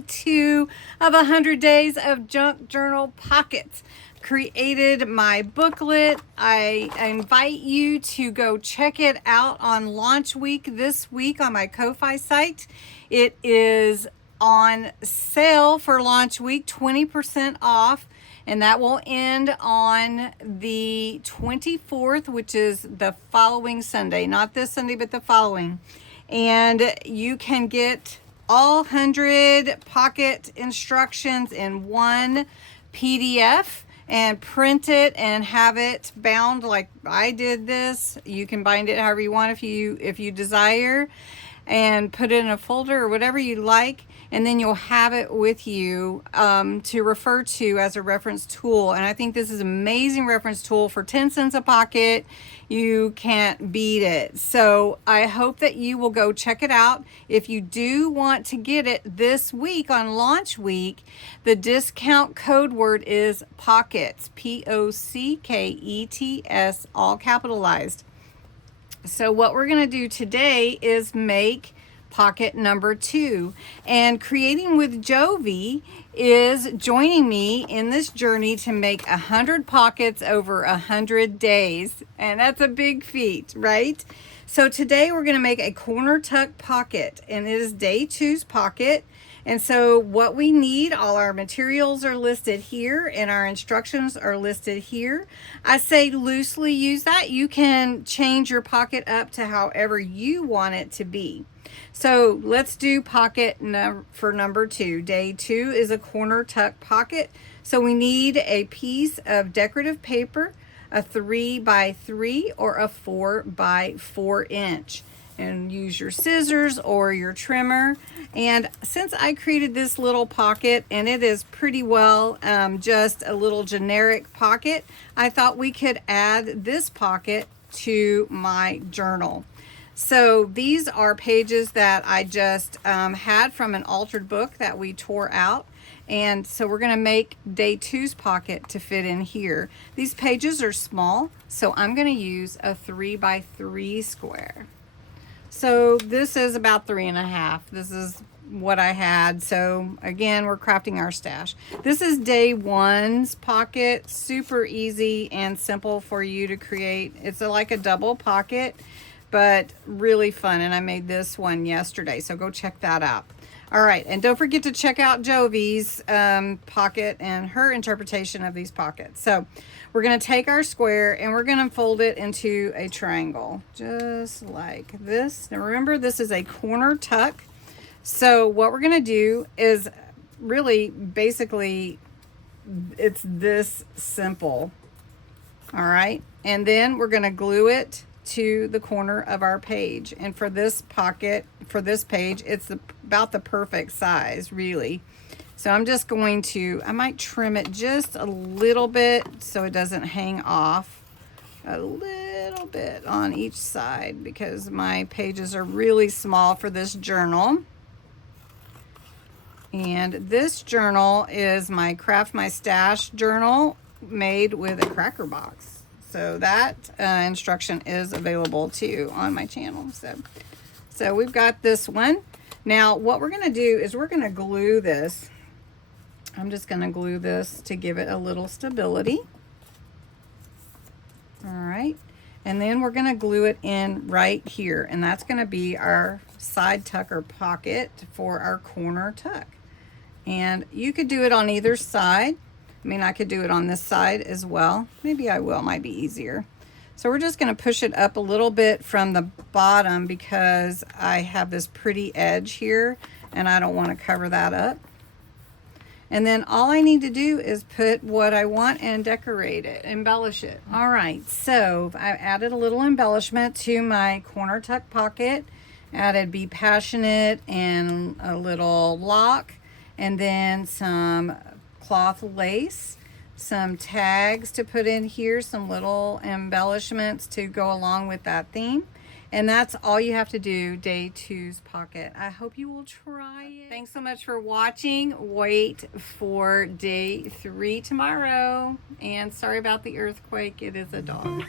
day 2 of 100 days of junk journal pockets. Created my booklet. I invite you to go check it out on launch week this week on my Ko-Fi site. It is on sale for launch week, 20% off, and that will end on the 24th, which is the following Sunday, not this Sunday, but the following. And you can get all 100 pocket instructions in one PDF and print it and have it bound like I did this. You can bind it however you want if you desire, and put it in a folder or whatever you like, and then you'll have it with you to refer to as a reference tool. And I think this is an amazing reference tool for 10 cents a pocket. You can't beat it. So I hope that you will go check it out. If you do want to get it this week on launch week, the discount code word is POCKETS, POCKETS, all capitalized. So what we're going to do today is make pocket number 2, and Creating with Jovi is joining me in this journey to make 100 pockets over 100 days, and that's a big feat, right? So today we're going to make a corner tuck pocket, and it is day 2's pocket. And so what we need, all our materials are listed here and our instructions are listed here. I say loosely use that. You can change your pocket up to however you want it to be. So let's do pocket for number 2. Day 2 is a corner tuck pocket. So we need a piece of decorative paper, a 3x3 or a 4x4 inch. And use your scissors or your trimmer. And since I created this little pocket and it is pretty well just a little generic pocket, I thought we could add this pocket to my journal. So these are pages that I just had from an altered book that we tore out. And so we're going to make day 2's pocket to fit in here. These pages are small, so I'm going to use a 3x3 square. So this is about 3.5. This is what I had. So again, we're crafting our stash. This is day 1's pocket. Super easy and simple for you to create. It's like a double pocket, but really fun. And I made this one yesterday, so go check that out. All right, and don't forget to check out Jovi's pocket and her interpretation of these pockets. So we're going to take our square and we're going to fold it into a triangle, just like this. Now remember, this is a corner tuck. So what we're going to do is really, basically, it's this simple. All right, and then we're going to glue it to the corner of our page. And for this pocket, for this page, it's about the perfect size, really. So I'm just going to, I might trim it just a little bit so it doesn't hang off, a little bit on each side, because my pages are really small for this journal. And this journal is my Craft My Stash journal made with a cracker box. So that instruction is available too on my channel. So we've got this one. Now what we're going to do is we're going to glue this. I'm just going to glue this to give it a little stability. All right. And then we're going to glue it in right here. And that's going to be our side tucker pocket for our corner tuck. And you could do it on either side. I mean, I could do it on this side as well. Maybe I will, might be easier. So we're just going to push it up a little bit from the bottom because I have this pretty edge here and I don't want to cover that up. And then all I need to do is put what I want and decorate it, embellish it. All right, so I added a little embellishment to my corner tuck pocket. Added Be Passionate and a little lock, and then some cloth lace, some tags to put in here, some little embellishments to go along with that theme. And that's all you have to do, day 2's pocket. I hope you will try it. Thanks so much for watching. Wait for day 3 tomorrow. And sorry about the earthquake. It is a dog.